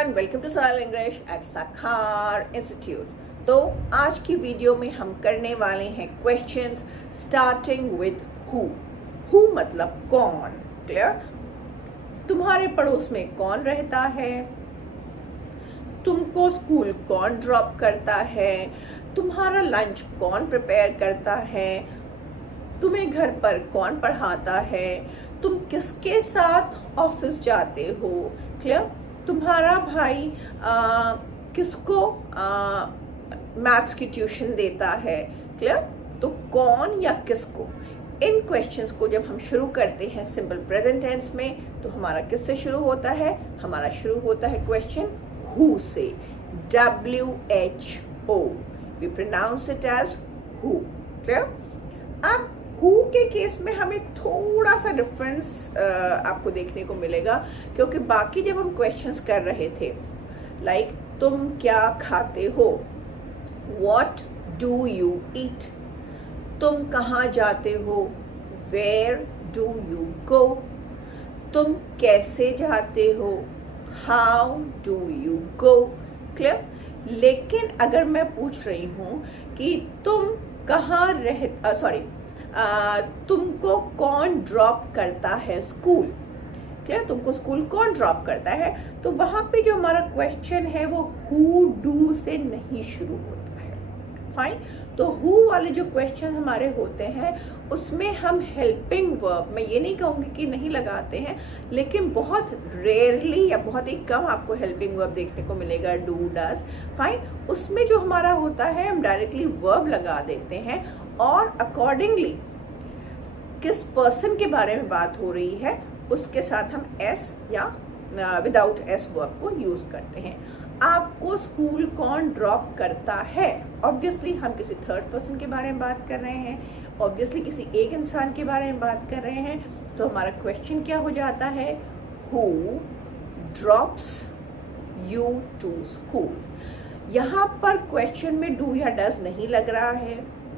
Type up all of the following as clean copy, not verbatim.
Everyone, welcome to सरल English at साखार institute. तो आज की वीडियो में हम करने वाले हैं questions starting with who. Who मतलब कौन। क्लियर? तुम्हारे पड़ोस में कौन रहता है? तुमको स्कूल कौन ड्रॉप करता है? तुम्हारा लंच कौन प्रिपेयर करता है? तुम्हें घर पर कौन पढ़ाता है? तुम किसके साथ ऑफिस जाते हो? क्लियर? तुम्हारा भाई किसको मैथ्स की ट्यूशन देता है? क्लियर? तो कौन या किसको, इन क्वेश्चंस को जब हम शुरू करते हैं सिंपल प्रेजेंट टेंस में, तो हमारा किससे शुरू होता है? हमारा शुरू होता है क्वेश्चन हु से। WHO, we pronounce it as who. Clear? अब हु के केस में हमें थोड़ा सा डिफरेंस आपको देखने को मिलेगा, क्योंकि बाकी जब हम क्वेश्चंस कर रहे थे लाइक तुम क्या खाते हो, व्हाट डू यू ईट, तुम कहाँ जाते हो, वेयर डू यू गो, तुम कैसे जाते हो, how do you go. Clear? लेकिन अगर मैं पूछ रही हूँ कि तुम कहाँ तुमको कौन ड्रॉप करता है स्कूल, क्लियर? तुमको स्कूल कौन ड्रॉप करता है, तो वहां पे जो हमारा क्वेश्चन है वो हु डू से नहीं शुरू होता है। फाइन। तो हु वाले जो क्वेश्चन हमारे होते हैं उसमें हम हेल्पिंग वर्ब, मैं ये नहीं कहूँगी कि नहीं लगाते हैं, लेकिन बहुत रेयरली या बहुत ही कम आपको हेल्पिंग वर्ब देखने को मिलेगा, डू, डज। फाइन। उसमें जो हमारा होता है हम डायरेक्टली वर्ब लगा देते हैं और अकॉर्डिंगली किस पर्सन के बारे में बात हो रही है उसके साथ हम एस या विदाउट एस वर्ब को यूज करते हैं। आपको स्कूल कौन ड्रॉप करता है, ऑब्वियसली हम किसी थर्ड पर्सन के बारे में बात कर रहे हैं, ऑब्वियसली किसी एक इंसान के बारे में बात कर रहे हैं। तो हमारा क्वेश्चन क्या हो जाता है? Who drops you to school. यहाँ पर क्वेश्चन में डू या डज नहीं लग रहा है,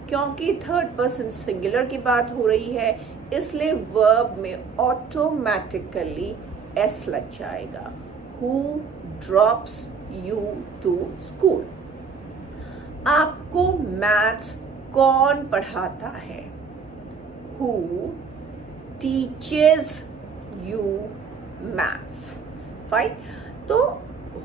क्योंकि थर्ड पर्सन सिंगुलर की बात हो रही है, इसलिए वर्ब में ऑटोमेटिकली एस लग जाएगा। Who drops you to school. आपको मैथ्स कौन पढ़ाता है? Who teaches you maths. Fine. तो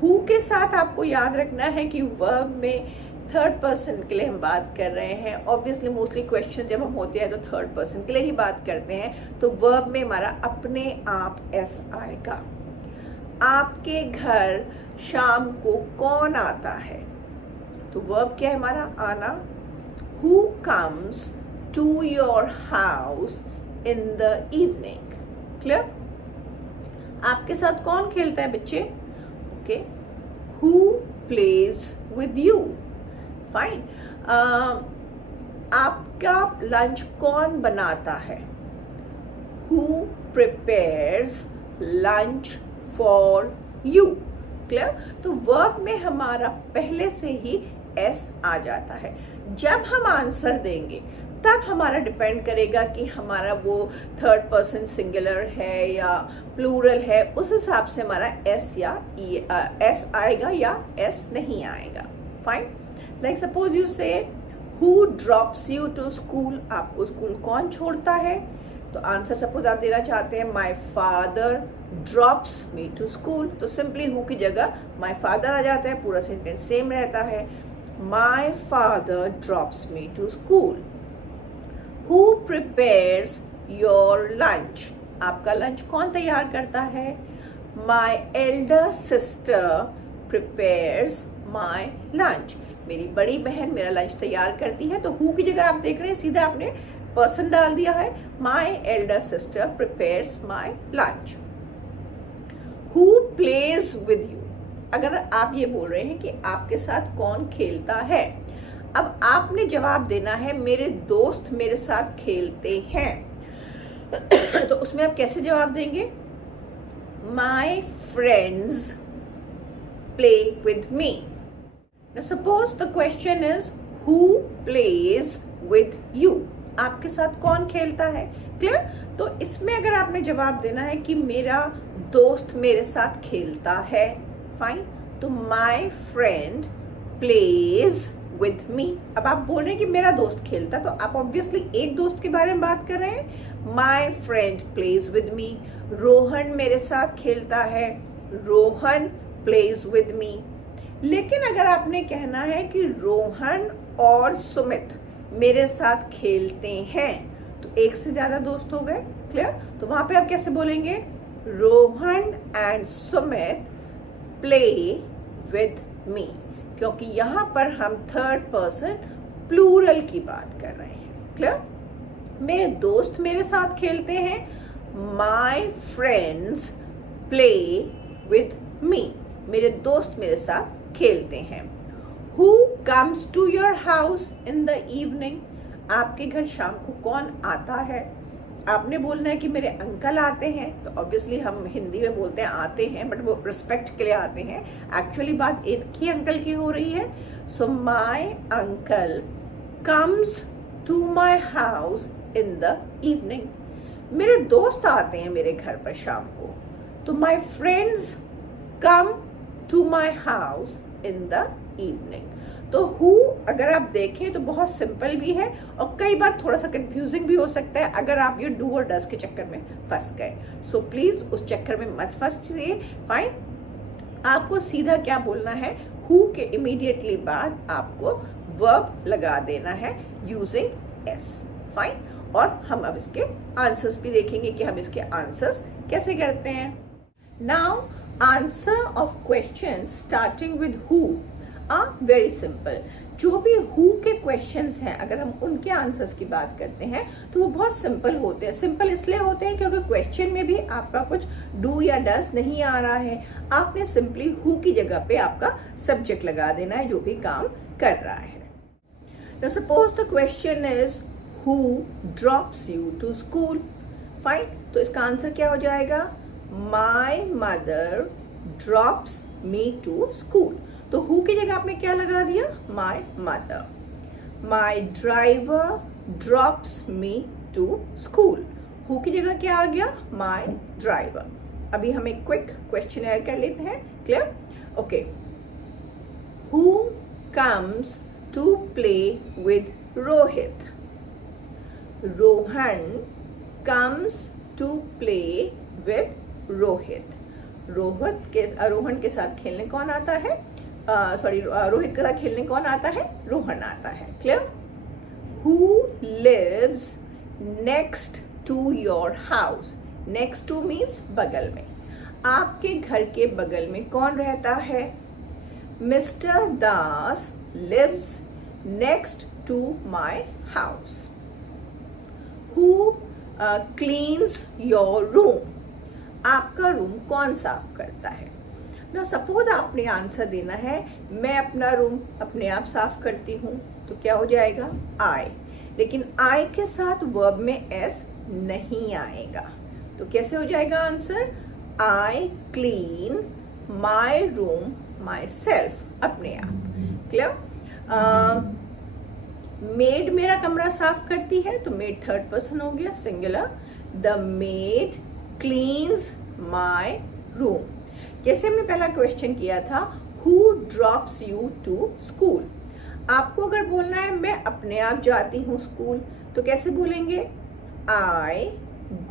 हु के साथ आपको याद रखना है कि वर्ब में थर्ड पर्सन के लिए हम बात कर रहे हैं। ऑब्वियसली मोस्टली क्वेश्चन जब हम होते हैं तो थर्ड पर्सन के लिए ही बात करते हैं, तो वर्ब में हमारा अपने आप एस आएगा। आपके घर शाम को कौन आता है, तो वर्ब क्या है हमारा? आना। Who comes to your house in the evening. Clear? आपके साथ कौन खेलता है बच्चे? Okay. Who plays with you. Fine. आपका लंच कौन बनाता है? Who prepares lunch for you. Clear? तो वर्ब में हमारा पहले से ही एस आ जाता है। जब हम आंसर देंगे तब हमारा डिपेंड करेगा कि हमारा वो थर्ड पर्सन सिंगुलर है या प्लूरल है, उस हिसाब से हमारा एस या एस आएगा या एस नहीं आएगा। Fine. Like suppose you say who drops you to school, आपको स्कूल कौन छोड़ता है, तो आंसर सपोज आप देना चाहते हैं my father drops me to school, तो सिंपली हु की जगह माई फादर आ जाता है, पूरा सेंटेंस सेम रहता है। My father drops me to school. Who prepares your lunch, आपका लंच कौन तैयार करता है? My elder sister prepares my lunch, मेरी बड़ी बहन मेरा लंच तैयार करती है। तो हु की जगह आप देख रहे हैं सीधा आपने पर्सन डाल दिया है, my elder sister prepares my lunch. Who plays with you, अगर आप ये बोल रहे हैं कि आपके साथ कौन खेलता है, अब आपने जवाब देना है मेरे दोस्त मेरे साथ खेलते हैं। तो उसमें आप कैसे जवाब देंगे? माई friends play with me. Now suppose the question is who plays with you, आपके साथ कौन खेलता है? क्लियर? तो इसमें अगर आपने जवाब देना है कि मेरा दोस्त मेरे साथ खेलता है, फाइन। तो माई फ्रेंड प्लेज विथ मी। अब आप बोल रहे हैं कि मेरा दोस्त खेलता, तो आप ऑब्वियसली एक दोस्त के बारे में बात कर रहे हैं। My friend plays with me. Rohan मेरे साथ खेलता है, रोहन प्लेज विद मी। लेकिन अगर आपने कहना है कि रोहन और सुमित मेरे साथ खेलते हैं, तो एक से ज्यादा दोस्त हो गए, क्लियर। तो वहां पे आप कैसे बोलेंगे? Rohan and Sumit play with मी, क्योंकि यहां पर हम थर्ड पर्सन प्लूरल की बात कर रहे हैं, क्लियर। मेरे दोस्त मेरे साथ खेलते हैं, my friends play with me. मेरे दोस्त मेरे साथ खेलते हैं। Who comes to your house in the evening. आपके घर शाम को कौन आता है? आपने बोलना है कि मेरे अंकल आते हैं, तो ऑब्वियसली हम हिंदी में बोलते हैं आते हैं, बट वो रिस्पेक्ट के लिए आते हैं। एक्चुअली बात एक ही अंकल की हो रही है। So my uncle comes to my house in the evening. मेरे दोस्त आते हैं मेरे घर पर शाम को, तो my friends come to my house in the evening. तो हु अगर आप देखें तो बहुत सिंपल भी है और कई बार थोड़ा सा कंफ्यूजिंग भी हो सकता है अगर आप ये डू और डस के चक्कर में फंस गए। सो प्लीज उस चक्कर में मत फंसिए। फाइन, आपको सीधा क्या बोलना है? हु के इमीडिएटली बाद आपको वर्ब लगा देना है यूजिंग एस। फाइन, और हम अब इसके आंसर्स भी देखेंगे कि हम इसके आंसर्स कैसे करते हैं। Now answer of question starting with who are very simple. जो भी हु के क्वेश्चंस हैं, अगर हम उनके आंसर्स की बात करते हैं तो वो बहुत सिंपल होते हैं। सिंपल इसलिए होते हैं क्योंकि क्वेश्चन में भी आपका कुछ डू या डस नहीं आ रहा है। आपने सिंपली हु की जगह पे आपका सब्जेक्ट लगा देना है जो भी काम कर रहा है। Now suppose the question is who drops you to school? Fine, तो इसका आंसर क्या हो जाएगा? My mother drops me to school। तो who की जगह आपने क्या लगा दिया? My mother। My driver drops me to school। who की जगह क्या आ गया? My driver। अभी हम एक क्विक क्वेश्चनर कर लेते हैं, clear? Okay, who comes to play with Rohit? Rohan comes to play with Rohit। Rohan के साथ खेलने कौन आता है? रोहित के साथ खेलने कौन आता है? रोहन आता है, clear? Who lives next to your house? Next to means बगल में। आपके घर के बगल में कौन रहता है? Mr. Das lives next to my house। Who cleans your room? आपका रूम कौन साफ करता है? ना सपोज आपने आंसर देना है मैं अपना रूम अपने आप साफ करती हूँ, तो क्या हो जाएगा? आई। लेकिन आई के साथ वर्ब में एस नहीं आएगा, तो कैसे हो जाएगा answer? I clean my room my self, अपने आप, क्लियर? मेड मेरा कमरा साफ करती है, तो मेड थर्ड पर्सन हो गया, singular. The maid cleans my room. जैसे हमने पहला क्वेश्चन किया था, who drops you to school? आपको अगर बोलना है मैं अपने आप जाती हूँ स्कूल, तो कैसे बोलेंगे? I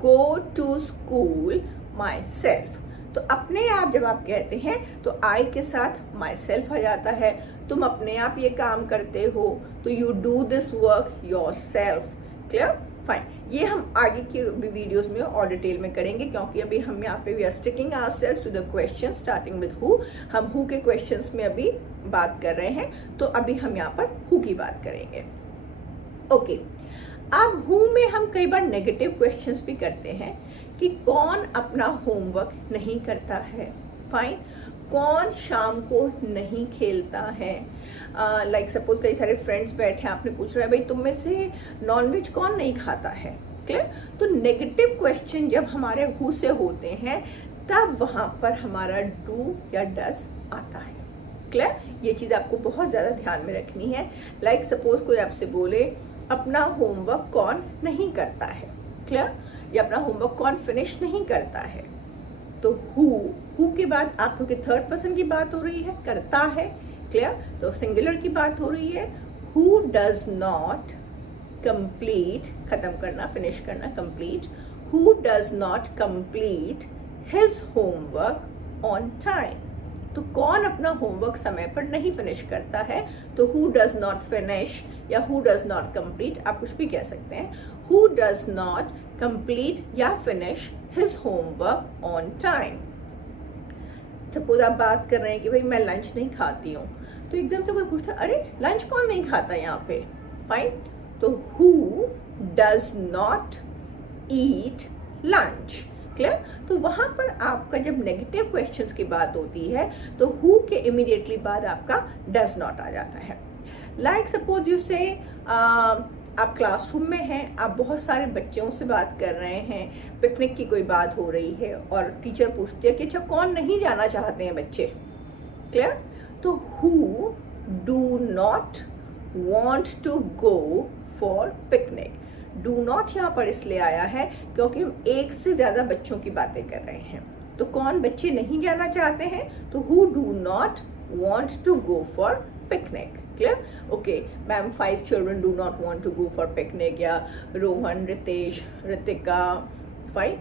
go to school myself. तो अपने आप जब आप कहते हैं तो आई के साथ माई सेल्फ आ जाता है। तुम अपने आप ये काम करते हो, तो you do this work your self, clear? Fine, ये हम आगे की वीडियोस में और डिटेल में करेंगे, क्योंकि अभी हम यहाँ पे we are sticking ourselves to the question starting with who. हम हु के क्वेश्चंस में अभी बात कर रहे हैं, तो अभी हम यहाँ पर हु की बात करेंगे। ओके, अब हु में हम कई बार नेगेटिव क्वेश्चंस भी करते हैं कि कौन अपना होमवर्क नहीं करता है। फाइन, कौन शाम को नहीं खेलता है? लाइक सपोज कई सारे फ्रेंड्स बैठे हैं, आपने पूछ रहा है भाई तुम में से नॉनवेज कौन नहीं खाता है, क्लियर? तो नेगेटिव क्वेश्चन जब हमारे हु से होते हैं तब वहां पर हमारा डू या डस आता है, क्लियर? ये चीज आपको बहुत ज्यादा ध्यान में रखनी है। लाइक सपोज कोई आपसे बोले अपना होमवर्क कौन नहीं करता है, क्लियर? या अपना होमवर्क कौन फिनिश नहीं करता है, तो हु हु के बाद आप क्योंकि थर्ड पर्सन की बात हो रही है, करता है, क्लियर, तो सिंगुलर की बात हो रही है। हु डज नॉट कंप्लीट, खत्म करना, फिनिश करना, complete, who does not complete his homework on time. तो कौन अपना होमवर्क समय पर नहीं फिनिश करता है, तो हु डज नॉट फिनिश या हु डज नॉट कंप्लीट, आप कुछ भी कह सकते हैं। हु डज नॉट कंप्लीट या finish his homework on time. Suppose आप बात कर रहे हैं कि भाई मैं लंच नहीं खाती हूँ, तो एकदम से कोई पूछता है अरे लंच कौन नहीं खाता यहाँ पे, फाइन, तो who does not eat lunch, clear. तो वहां पर आपका जब नेगेटिव क्वेश्चंस की बात होती है तो हु के इमीडिएटली बाद आपका डज नॉट आ जाता है। लाइक सपोज यू से आप क्लासरूम में हैं, आप बहुत सारे बच्चों से बात कर रहे हैं, पिकनिक की कोई बात हो रही है और टीचर पूछती है कि अच्छा कौन नहीं जाना चाहते हैं बच्चे, क्लियर, तो who do not want to go for picnic. Do not यहाँ पर इसलिए आया है क्योंकि हम एक से ज्यादा बच्चों की बातें कर रहे हैं, तो कौन बच्चे नहीं जाना चाहते हैं, तो who do not want to go for picnic, clear, okay ma'am 5 children do not want to go for picnic, या Rohan, Ritesh, Ritika, fine,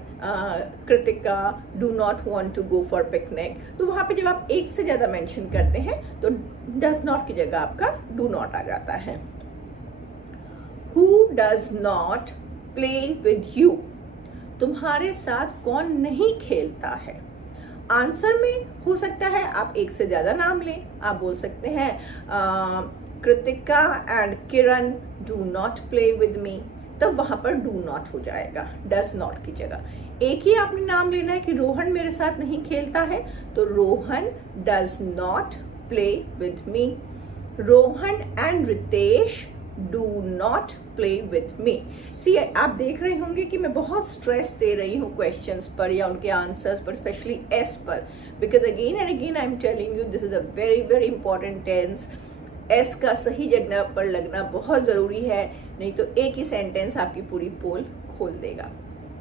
Kritika do not want to go for picnic. तो वहां पे जब आप एक से ज्यादा मेंशन करते हैं तो डज नॉट की जगह आपका डू नॉट आ जाता है। Who does not play with you, तुम्हारे साथ कौन नहीं खेलता है। आंसर में हो सकता है आप एक से ज्यादा नाम लें, आप बोल सकते हैं Kritika and Kiran do not play with मी, तब वहां पर डू नॉट हो जाएगा डज नॉट की जगह। एक ही आपने नाम लेना है कि रोहन मेरे साथ नहीं खेलता है, तो Rohan does not play with me. Rohan and Ritesh do not play with me. See आप देख रहे होंगे कि मैं बहुत स्ट्रेस दे रही हूँ क्वेश्चंस पर या उनके आंसर्स पर, स्पेशली एस पर, because again and again I am telling you this is a very very important tense. S का सही जगह पर लगना बहुत ज़रूरी है, नहीं तो एक ही सेंटेंस आपकी पूरी पोल खोल देगा,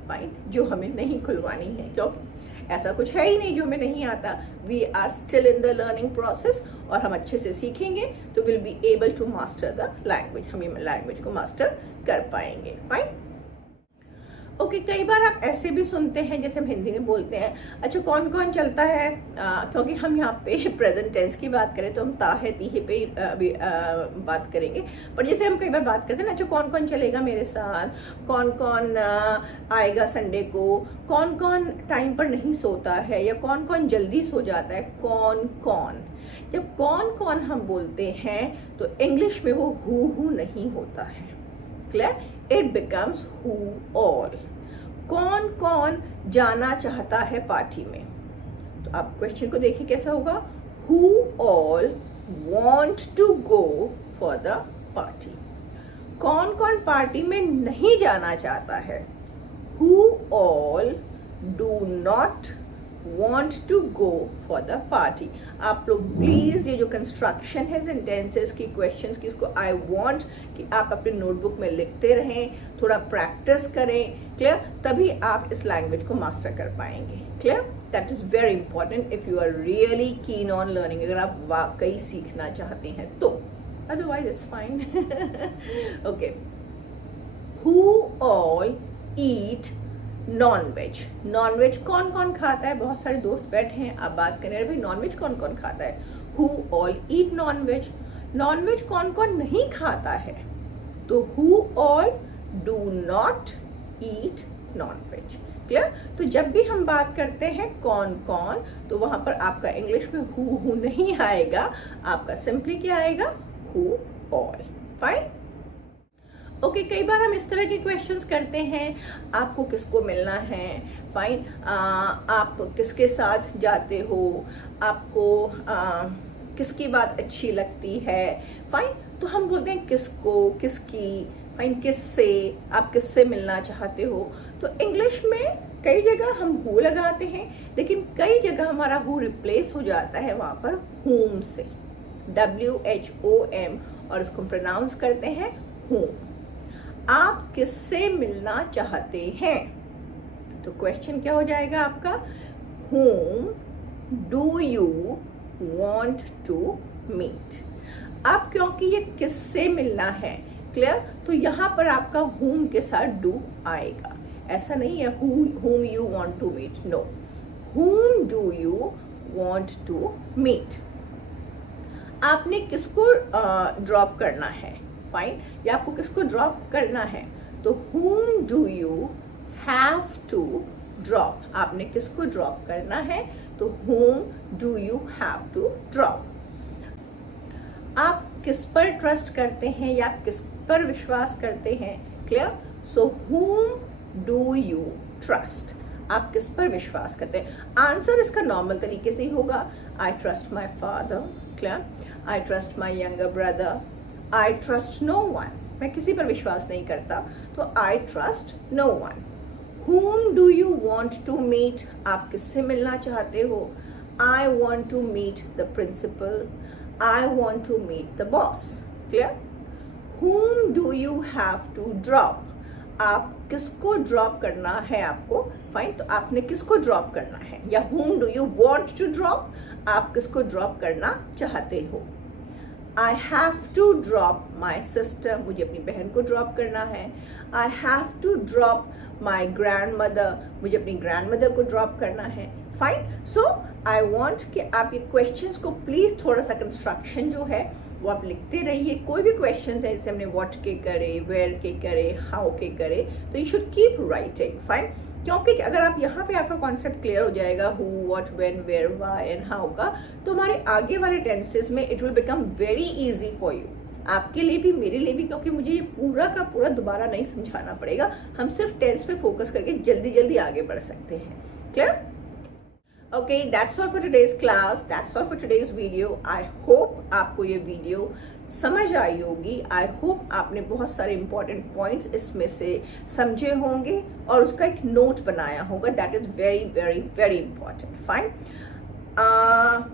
फाइन, जो हमें नहीं खुलवानी है, क्योंकि ऐसा कुछ है ही नहीं जो हमें नहीं आता। We are still in the learning process और हम अच्छे से सीखेंगे तो will be able to master the language, हम ये लैंग्वेज को मास्टर कर पाएंगे, फाइन, ओके। कई बार आप ऐसे भी सुनते हैं जैसे हम हिंदी में बोलते हैं, अच्छा कौन कौन चलता है, क्योंकि हम यहाँ पे प्रेजेंट टेंस की बात करें तो हम ता है ती है पे अभी बात करेंगे, पर जैसे हम कई बार बात करते हैं ना, अच्छा कौन कौन चलेगा मेरे साथ, कौन कौन आएगा संडे को, कौन कौन टाइम पर नहीं सोता है, या कौन कौन जल्दी सो जाता है, कौन कौन। जब कौन कौन हम बोलते हैं तो इंग्लिश में वो हु नहीं होता है, clear, it becomes who all. कौन कौन जाना चाहता है पार्टी में, तो आप क्वेश्चन को देखिए कैसा होगा, who all want to go for the party. कौन कौन पार्टी में नहीं जाना चाहता है, who all do not want to go for the party। आप लोग प्लीज ये जो कंस्ट्रक्शन है सेंटेंसेस की, क्वेश्चंस की, इसको आई वांट कि आप अपने नोटबुक में लिखते रहें, थोड़ा प्रैक्टिस करें, क्लियर, तभी आप इस लैंग्वेज को मास्टर कर पाएंगे, clear, that is very important if you are really keen on learning, अगर आप वाकई सीखना चाहते हैं तो, otherwise it's fine, okay. Who all eat nonveg. Nonveg कौन कौन खाता है, बहुत सारे दोस्त बैठे हैं, आप बात करें अरे भाई नॉनवेज कौन कौन खाता है, who all eat nonveg. Nonveg कौन कौन नहीं खाता है, तो who all do not eat nonveg, clear. तो जब भी हम बात करते हैं कौन कौन, तो वहां पर आपका इंग्लिश में हु नहीं आएगा, आपका सिंपली क्या आएगा, हु ऑल, फाइन, ओके। कई बार हम इस तरह के क्वेश्चंस करते हैं, आपको किसको मिलना है, फाइन, आप किसके साथ जाते हो, आपको किसकी बात अच्छी लगती है, फाइन, तो हम बोलते हैं किसको, किसकी, फाइन, किससे, आप किससे मिलना चाहते हो। तो इंग्लिश में कई जगह हम हु लगाते हैं, लेकिन कई जगह हमारा हु रिप्लेस हो जाता है वहां पर whom से, WHOM, और इसको प्रोनाउंस करते हैं whom। आप किससे मिलना चाहते हैं, तो क्वेश्चन क्या हो जाएगा आपका, whom do you want to meet? अब क्योंकि ये किससे मिलना है, क्लियर, तो यहाँ पर आपका whom के साथ do आएगा. ऐसा नहीं है whom you want to meet, no. Whom do you want to meet? आपने किसको ड्रॉप करना है, फाइन, या आपको किसको ड्रॉप करना है, तो whom do you have to drop? आपने किसको ड्रॉप करना है, तो whom do you have to drop? आप किस पर ट्रस्ट करते हैं या किस पर विश्वास करते हैं, clear, so whom do you trust? आप किस पर विश्वास करते हैं? आंसर इसका नॉर्मल तरीके से ही होगा, I trust my father, clear, I trust my younger brother, I trust no one. मैं किसी पर विश्वास नहीं करता, तो I trust no one. Whom do you want to meet? आप किससे मिलना चाहते हो? I want to meet the principal. I want to meet the boss. Clear? Whom do you have to drop? आप किसको ड्रॉप करना है आपको, फाइन, तो आपने किसको ड्रॉप करना है, या whom do you want to drop? आप किसको ड्रॉप करना चाहते हो? I have to drop my sister. मुझे अपनी बहन को ड्रॉप करना है. I have to drop my grandmother. मुझे अपनी grandmother को ड्रॉप करना है. फाइन, सो आई वॉन्ट कि आप ये क्वेश्चंस को प्लीज़ थोड़ा सा कंस्ट्रक्शन जो है वो आप लिखते रहिए. कोई भी क्वेश्चन है जैसे हमने व्हाट के करे, वेयर के करे, हाउ के करे, तो you should keep writing, fine, क्योंकि अगर आप यहाँ पे आपका कॉन्सेप्ट क्लियर हो जाएगा who, what, when, where, why and how का, तो हमारे आगे वाले टेंसेस में it will become very easy for you, आपके लिए भी मेरे लिए भी, क्योंकि मुझे ये पूरा का पूरा दोबारा नहीं समझाना पड़ेगा. हम सिर्फ टेंस पे फोकस करके जल्दी जल्दी आगे बढ़ सकते हैं. Clear? Okay, that's all for today's class. That's all for today's video. I hope आपको ये वीडियो समझ आई होगी. आई होप आपने बहुत सारे इंपॉर्टेंट पॉइंट्स इसमें से समझे होंगे और उसका एक नोट बनाया होगा. That is very very very important. Fine,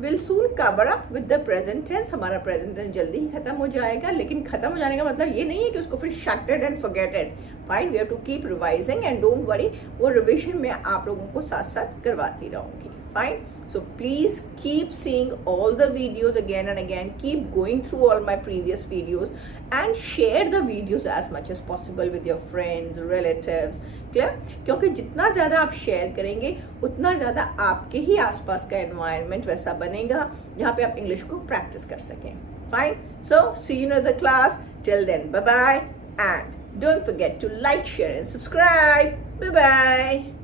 will soon cover up with the present tense. हमारा प्रेजेंट टेंस जल्दी ही खत्म हो जाएगा, लेकिन खत्म हो जाने का मतलब ये नहीं है कि उसको फिर shut it and forget it. Fine, we have to keep revising and don't worry, वो रिविजन में आप लोगों को साथ साथ करवाती रहूंगी. Fine, so please keep seeing all the videos again and again, keep going through all my previous videos and share the videos as much as possible with your friends, relatives. Clear? क्योंकि जितना ज़्यादा आप share करेंगे उतना ज़्यादा आपके ही आसपास का environment वैसा बनेगा जहाँ पे आप इंग्लिश को प्रैक्टिस कर सकें. Fine, so see you in another class. Till then, bye bye, and don't forget to like, share and subscribe. Bye bye.